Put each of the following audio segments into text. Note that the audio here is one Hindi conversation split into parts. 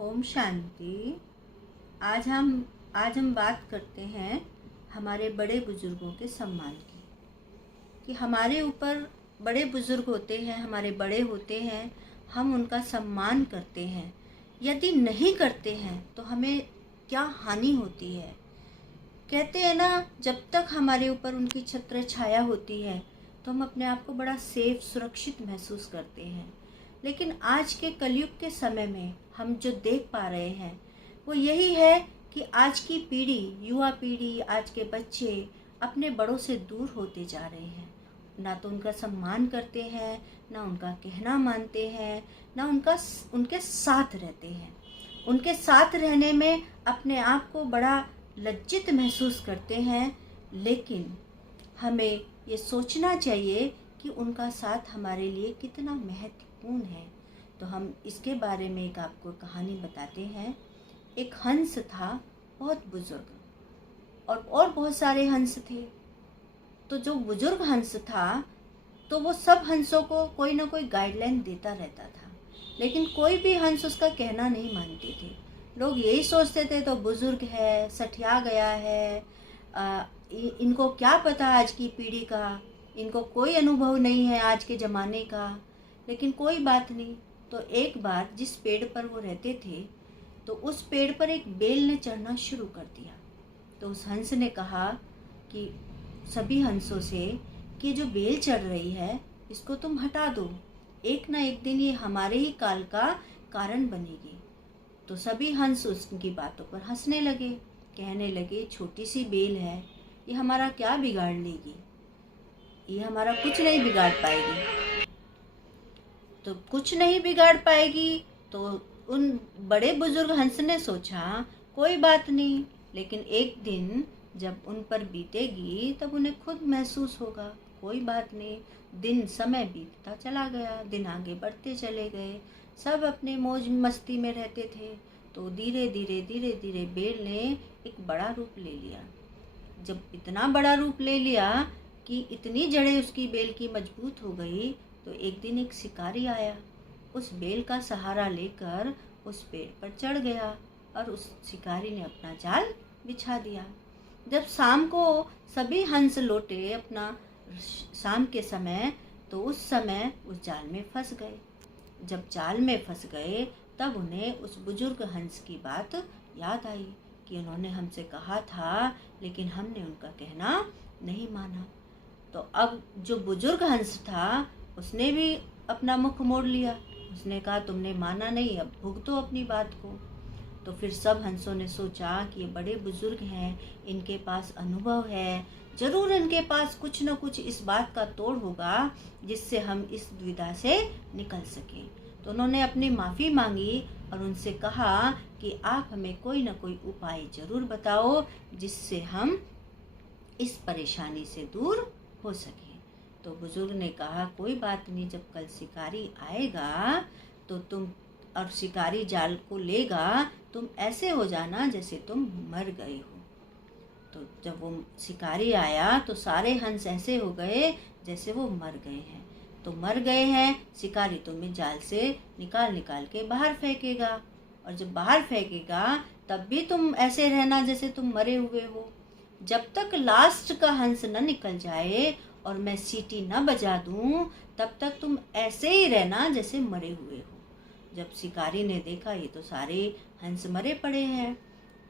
ओम शांति। आज हम बात करते हैं हमारे बड़े बुजुर्गों के सम्मान की, कि हमारे ऊपर बड़े बुजुर्ग होते हैं, हमारे बड़े होते हैं, हम उनका सम्मान करते हैं। यदि नहीं करते हैं तो हमें क्या हानि होती है। कहते हैं ना, जब तक हमारे ऊपर उनकी छत्र छाया होती है तो हम अपने आप को बड़ा सेफ, सुरक्षित महसूस करते हैं। लेकिन आज के कलयुग के समय में हम जो देख पा रहे हैं वो यही है कि आज की पीढ़ी, युवा पीढ़ी, आज के बच्चे अपने बड़ों से दूर होते जा रहे हैं। ना तो उनका सम्मान करते हैं, ना उनका कहना मानते हैं, ना उनके साथ रहते हैं। उनके साथ रहने में अपने आप को बड़ा लज्जित महसूस करते हैं। लेकिन हमें ये सोचना चाहिए कि उनका साथ हमारे लिए कितना महत्वपूर्ण है। तो हम इसके बारे में एक आपको कहानी बताते हैं। एक हंस था, बहुत बुजुर्ग, और बहुत सारे हंस थे। तो जो बुजुर्ग हंस था तो वो सब हंसों को कोई ना कोई गाइडलाइन देता रहता था, लेकिन कोई भी हंस उसका कहना नहीं मानते थे। लोग यही सोचते थे तो बुजुर्ग है, सठिया गया है, इनको क्या पता आज की पीढ़ी का, इनको कोई अनुभव नहीं है आज के ज़माने का। लेकिन कोई बात नहीं। तो एक बार जिस पेड़ पर वो रहते थे तो उस पेड़ पर एक बेल ने चढ़ना शुरू कर दिया। तो उस हंस ने कहा कि सभी हंसों से कि जो बेल चढ़ रही है इसको तुम हटा दो, एक ना एक दिन ये हमारे ही काल का कारण बनेगी। तो सभी हंस उसकी बातों पर हंसने लगे, कहने लगे छोटी सी बेल है, ये हमारा क्या बिगाड़ लेगी, ये हमारा कुछ नहीं बिगाड़ पाएगी। तो कुछ नहीं बिगाड़ पाएगी तो उन बड़े बुजुर्ग हंस ने सोचा कोई बात नहीं, लेकिन एक दिन जब उन पर बीतेगी तब उन्हें खुद महसूस होगा। कोई बात नहीं। दिन, समय बीतता चला गया, दिन आगे बढ़ते चले गए, सब अपने मौज मस्ती में रहते थे। तो धीरे धीरे बेल ने एक बड़ा रूप ले लिया। जब इतना बड़ा रूप ले लिया कि इतनी जड़ें उसकी बेल की मजबूत हो गई, तो एक दिन एक शिकारी आया, उस बेल का सहारा लेकर उस पेड़ पर चढ़ गया और उस शिकारी ने अपना जाल बिछा दिया। जब शाम को सभी हंस लौटे अपना शाम के समय, तो उस समय उस जाल में फंस गए। जब जाल में फंस गए तब उन्हें उस बुजुर्ग हंस की बात याद आई कि उन्होंने हमसे कहा था, लेकिन हमने उनका कहना नहीं माना। तो अब जो बुजुर्ग हंस था उसने भी अपना मुख मोड़ लिया। उसने कहा तुमने माना नहीं, अब भुगतो अपनी बात को। तो फिर सब हंसों ने सोचा कि ये बड़े बुजुर्ग हैं, इनके पास अनुभव है, जरूर इनके पास कुछ न कुछ इस बात का तोड़ होगा जिससे हम इस दुविधा से निकल सकें। तो उन्होंने अपनी माफ़ी मांगी और उनसे कहा कि आप हमें कोई न कोई उपाय जरूर बताओ जिससे हम इस परेशानी से दूर हो सके। तो बुजुर्ग ने कहा कोई बात नहीं, जब कल शिकारी आएगा तो तुम, और शिकारी जाल को लेगा, तुम ऐसे हो जाना जैसे तुम मर गए हो। तो जब वो शिकारी आया तो सारे हंस ऐसे हो गए जैसे वो मर गए हैं। तो मर गए हैं, शिकारी तुम्हें जाल से निकाल निकाल के बाहर फेंकेगा, और जब बाहर फेंकेगा तब भी तुम ऐसे रहना जैसे तुम मरे हुए हो। जब तक लास्ट का हंस न निकल जाए और मैं सीटी न बजा दूं, तब तक तुम ऐसे ही रहना जैसे मरे हुए हो। जब शिकारी ने देखा ये तो सारे हंस मरे पड़े हैं,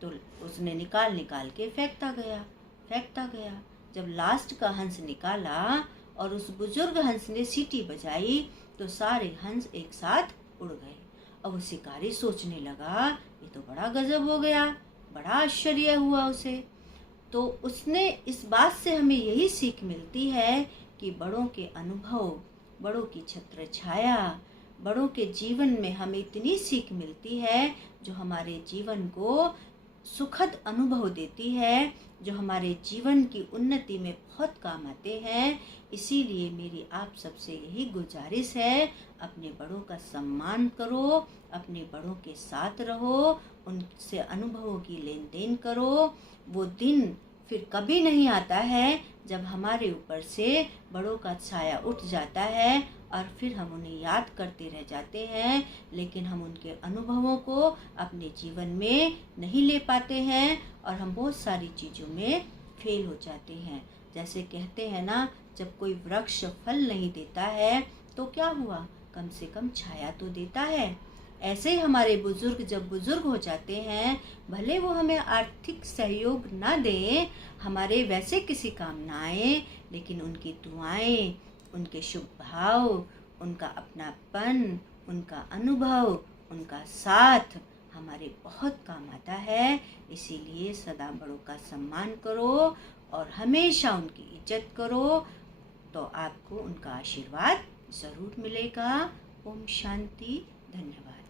तो उसने निकाल निकाल के फेंकता गया। जब लास्ट का हंस निकाला और उस बुजुर्ग हंस ने सीटी बजाई तो सारे हंस एक साथ उड़ गए। अब वो शिकारी सोचने लगा ये तो बड़ा गजब हो गया, बड़ा आश्चर्य हुआ उसे। तो उसने, इस बात से हमें यही सीख मिलती है कि बड़ों के अनुभव, बड़ों की छत्र छाया, बड़ों के जीवन में हमें इतनी सीख मिलती है जो हमारे जीवन को सुखद अनुभव देती है, जो हमारे जीवन की उन्नति में बहुत काम आते हैं। इसीलिए मेरी आप सबसे यही गुजारिश है, अपने बड़ों का सम्मान करो, अपने बड़ों के साथ रहो, उनसे अनुभवों की लेन देन करो। वो दिन फिर कभी नहीं आता है जब हमारे ऊपर से बड़ों का छाया उठ जाता है और फिर हम उन्हें याद करते रह जाते हैं, लेकिन हम उनके अनुभवों को अपने जीवन में नहीं ले पाते हैं और हम बहुत सारी चीज़ों में फेल हो जाते हैं। जैसे कहते हैं ना, जब कोई वृक्ष फल नहीं देता है तो क्या हुआ, कम से कम छाया तो देता है। ऐसे ही हमारे बुजुर्ग जब बुजुर्ग हो जाते हैं, भले वो हमें आर्थिक सहयोग ना दें, हमारे वैसे किसी काम ना आए, लेकिन उनकी दुआएं, उनके शुभ भाव, उनका अपनापन, उनका अनुभव, उनका साथ हमारे बहुत काम आता है। इसीलिए सदा बड़ों का सम्मान करो और हमेशा उनकी इज्जत करो, तो आपको उनका आशीर्वाद ज़रूर मिलेगा। ओम शांति। धन्यवाद।